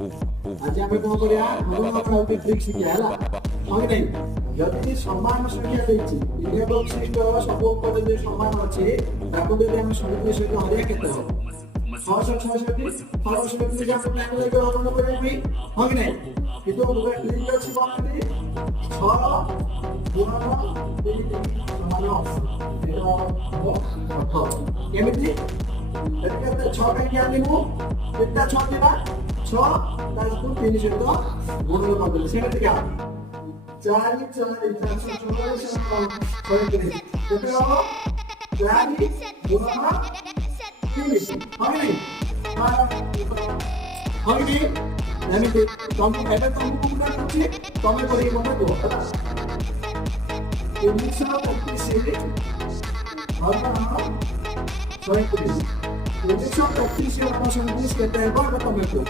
आज आम कौन कर ट्रिक शिखा है हाँ कि जदि समान संख्या देती अवशिष्ट सब पद समान अच्छे आम समिति सहित हरिया के 666 667 हरण करेंगे हाँ कि किंतु ट्रिक अच्छी कौन 6 गुणन 3 केमिति 6 कहीं आनिबु केतना 6 दिबा 6 ताकू 3 सहित गुणन करदेले सेटा क्या 4 4 केते हो 4 गुणन 3 हमें यानी तुम एबे तुमको पूरा करछि तमे करी मत को 335 और 135 1935 केते हो तमे को